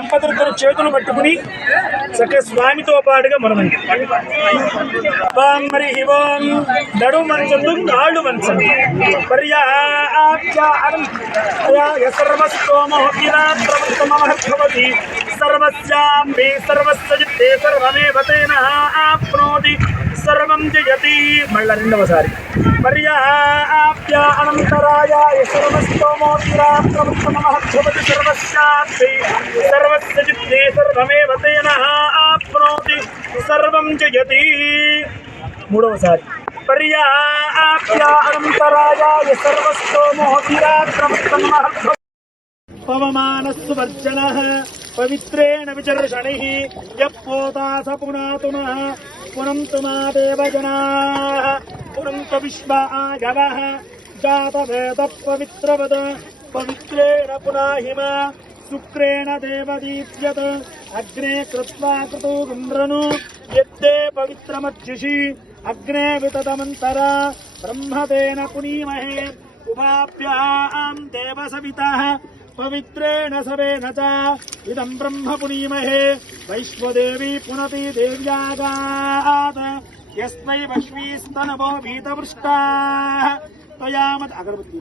దంపతులిద్దరు చేతులు పట్టుకుని చక్కగా స్వామితో పాటుగా మనమండి. మరి ఓం నడుము మంచందు కాళ్ళు మంచండి. సర్వస్తోమోహిరాత్రవతి సర్వస్యాం సర్వస్య చిత్తే సర్వమేవ తేన ఆప్నోతి సర్వం జయతి. మళ్ళా రెండవసారి పర్యాప్య అనంతరాయాయ సర్వస్తోమోహిరాత్రవతి సర్వస్యాం సర్వస్య చిత్తే సర్వమేవ తేన ఆప్నోతి సర్వం జయతి. మూడవసారి పర్యాప్య అనంతరాయాయ సర్వస్తోమోహిరాత్రవతి పవమానస్సు వర్జనః పవిత్రేణ విచర్షణైః యప్పోతా స పునాతునః పునంతు మా దేవజనాః పునంతు విశ్వ ఆగవః జాతవేద పవిత్రవద పవిత్రేణ పునాహిమ శుక్రేణ దేవదీప్యత్ అగ్నే కృత్వా కృతోగుండ్రను యత్తే పవిత్రమర్చిషి అగ్నే వితతమంతరా బ్రహ్మతేన పునీమహే ఉభాభ్యాం దేవసవితః పవిత్రేణ సవేన చ ఇదం బ్రహ్మ పునీమహే. వైశ్వదేవి పునతి దేవ్యాగాత్ యస్మై వశ్వీస్తనవో భీతవృష్టాః త్వయామత్. అగరబత్తి